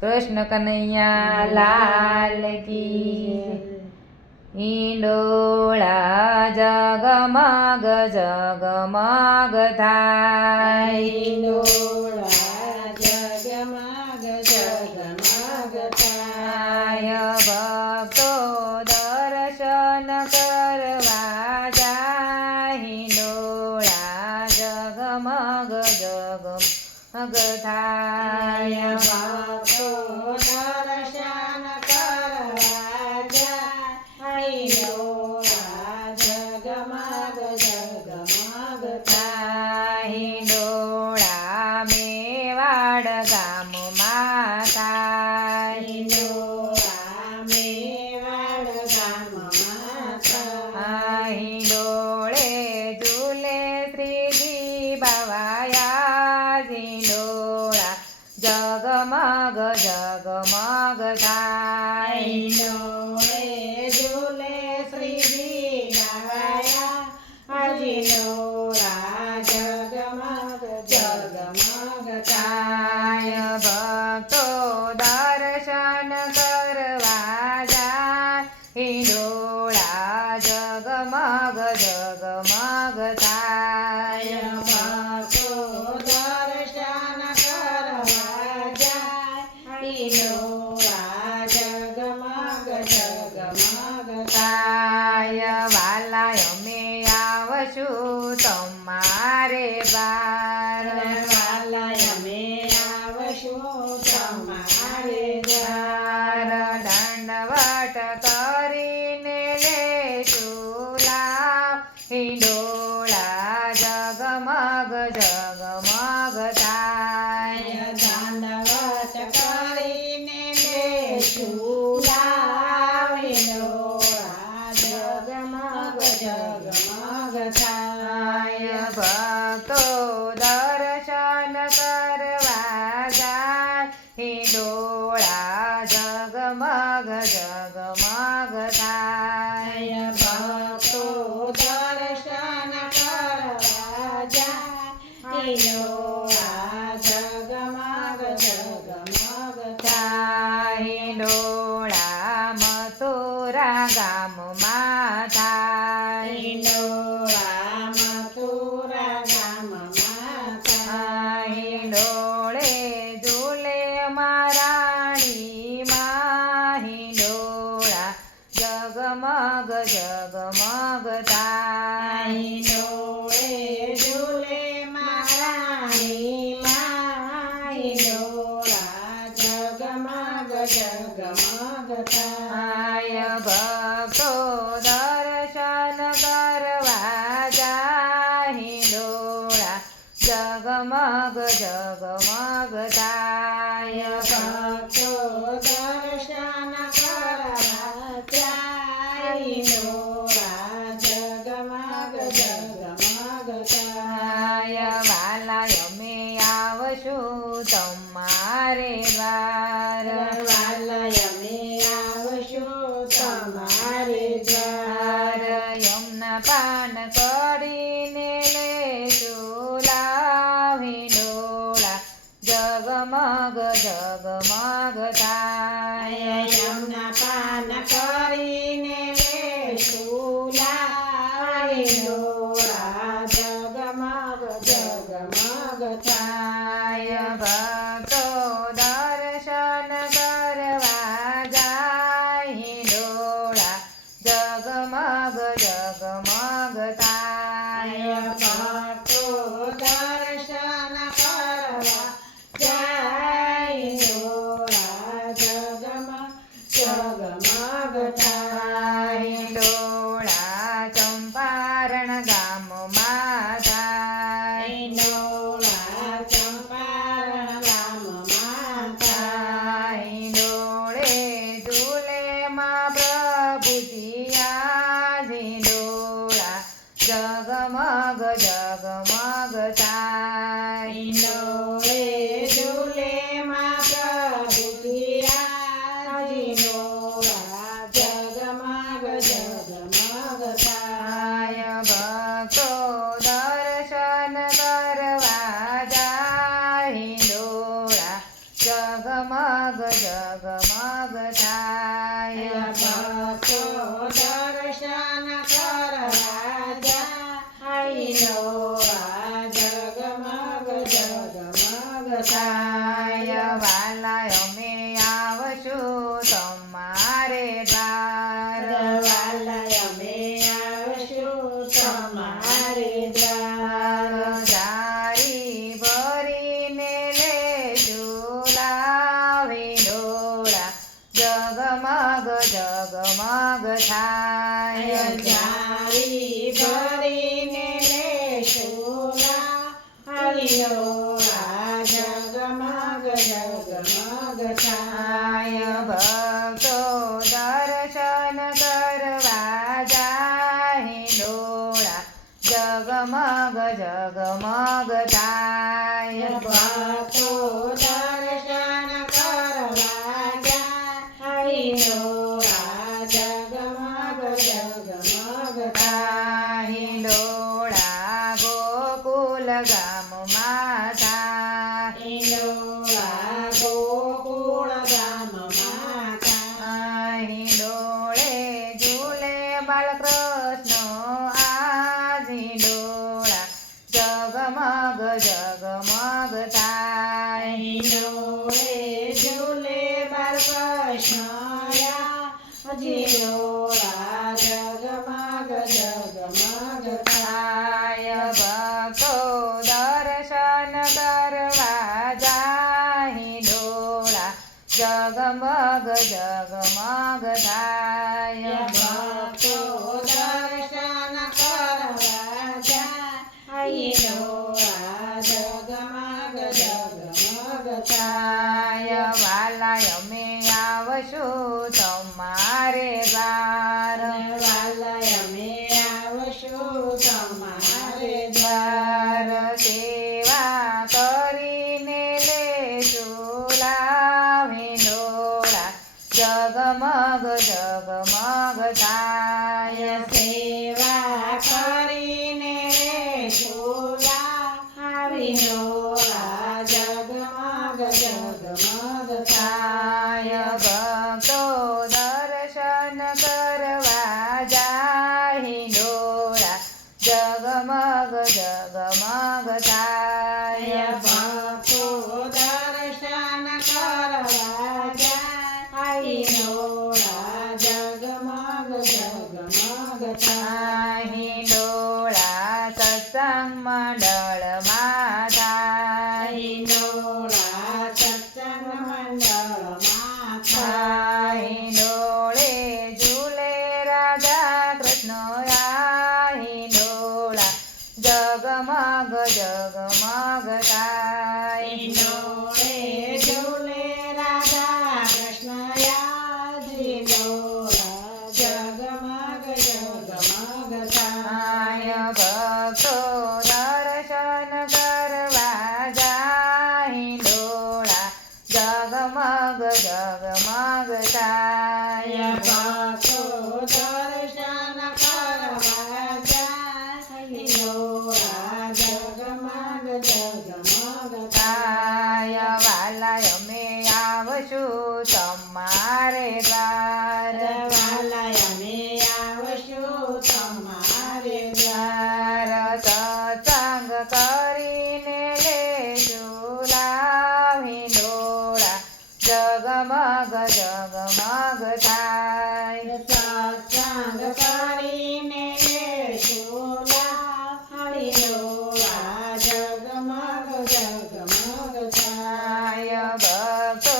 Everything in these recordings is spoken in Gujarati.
કૃષ્ણ કનૈયા લાલ કી ઈંડોળા જગમગ જગમગ થાય ઈંડોળા જગમગ જગમગ થાય ભક્તો દર્શન કરવા જાય ઈંડોળા જગમગ જગમગ થાય ભક્તો દર્શન કરવા જાય ઈંડોળા જગમગ જગમગ થાય ઈંડોળા મેવાડ ગામમાં થાય ઈંડોળા મેવાડ ગામમાં થાય ઈંડોળે ઝૂલે શ્રીજી બાવાયા ઈંડોળા જગમગ જગમગ થાય ઈંડોળે ઝૂલે શ્રીજી બાવાયા ઈંડોળા જગમગ જગમગ થાય ભક્તો દર્શન કરવા જાય ઈંડોળા જગમગ જગમગ થાય ભક્તો દર્શન કરવા જાય ઈંડોળા જગમગ જગમગ થાય વાલા અમે આવશું તમારે બાર વાલા અમે આવશું તમારે ચાર દંડવટ કરીને લેશું લાવ ઈંડોળા જગમગ જગમગ થાય દાંડવટ કરીને લેશું લાવ ઈંડોળા જગમગ જગમગ થાય ભક્તો દર્શન કરવા જાય ઈંડોળા જગમગ જગમગ થાય ભક્તો દર્શન કરવા જાય ઈંડોળા જગમગ જગમગ થાય ઈંડોળા મથુરા ગામમાં થાય ઈંડોળા મથુરા ગામમાં થાય ઈંડોળે ઝૂલે મહારાણીમાં ઈંડોળા જગમગ જગમગ થાય ઈંડોળે ઝૂલે મહારાણીમાં ઈંડોળા જગમગ જગમગ થાય ભક્તો દર્શન કરવા જાય ઈંડોળા જગમગ જગમગ થાય ભક્તો દર્શન કરવા જાય ઈંડોળા જગમગ જગમગ થાય વાલા અમે આવશું તમારે બાર વાલા અમે આવશું તમારે દ્વાર યમના પાન કરીને લેશું લાવ ઈંડોળા જગમગ જગમગ થાય યમના પાન કરીને લેશું લાવ ઈંડોળા જગમગ જગમગ થાય ભક્તો દર્શન કરવા જાય ઈંડોળા જગમગ જગમગ થાય ભક્તો દર્શન કરવા જાય ઈંડોળા જગમગ જગમગ થાય ઈંડોળા જગમગ જગમગ થાય ભક્તો દર્શન કરવા જાય ડોળા જગમગ જગમગ થાય વાલા અમે આવશું તમારે દ્વાર વાલા અમે આવશું તમારે દ્વાર જારી ભરીને લેશું લાવી ડોળા જગમગ જગમગ થાય જારી ભરીને લેશું લાવી ડોળા જગમગ જગમગ થાય ભક્તો દર્શન કરવા જાય ડોળા જગમગ જગમગ થાય ભક્તો દર્શન કરવા જાય ડોળા જગમગ જગમગ થાય ડોળા ગોકુલ ગામમાં થાય ડોળા ગોકુળ ગામમાં અહીં ડોળે ઝૂલે બાળકૃષ્ણ આજી ડોળા જગમગ જગમગ થાય ડોળે ઝૂલે બાળકૃષ્ણયા હજી ડોળા જગમગ જગમગ થાય ભક્તો દર્શન કરવા જાય ડોળા જગમગ જગમગ થાય ભક્તો દર્શન કરવા જાય ડોળા જગમગ જગમગ થાય વાલા અમે આવશું તમારે દ્વાર વાલા અમે આવશું તમારે દ્વાર સેવા કરીને લેશું લાવી ડોળા જગમગ જગમગ થાય સેવા કરીને આવી ડોળા જગમગ જગમગ થાય ભક્તો દર્શન કરવા જાય ડોળા જગમગ જગમગ થાય ભક્તો દર્શન કરવા જાય ડોળા જગમગ જગમગ અહીં ડોળા સત્સંગ મંડળમાં થાય ડોળા સત્સંગ મંડળમાં અહીં ડોળે ઝૂલે રાધા કૃષ્ણ અહીં ડોળા જગમગ જગમગ થાય ડોળે ઝૂલે રાધા કૃષ્ણ યાદી ડોળા જગમગ જગમગ થાય ભક્તો દર્શન કરવા જાય ડોળા જગમગ જગમગ થાય ભક્તો દર્શન કરવા જાય ડોળા જગમગ જગમગ થાય વાલા અમે આવશું તમારે દ્વાર વાલા અમે આવશું તમારે દ્વાર સત્સંગ કરીને લેશું લાવી ડોળા જગમગ જગમગ થાય સત્સંગ કરીને લેશું લાવી ડોળા જગમગ જગમગ થાય ભક્તો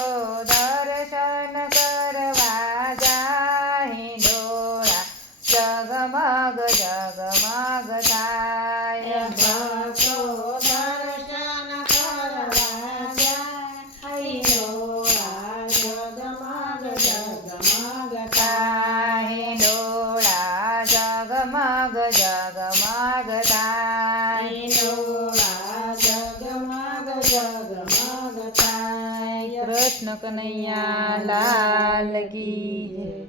દર્શન કરવા જાય ડોળા જગમગ જગમગ થાય ભક્તો દર્શન કરવા જાય ડોળા જગમગ જગમગ થાય ડોળા જગમગ જગમગ થાય ડોળા જગમગ જગમગ થાય કૃષ્ણ કનૈયા લાલ કી જય.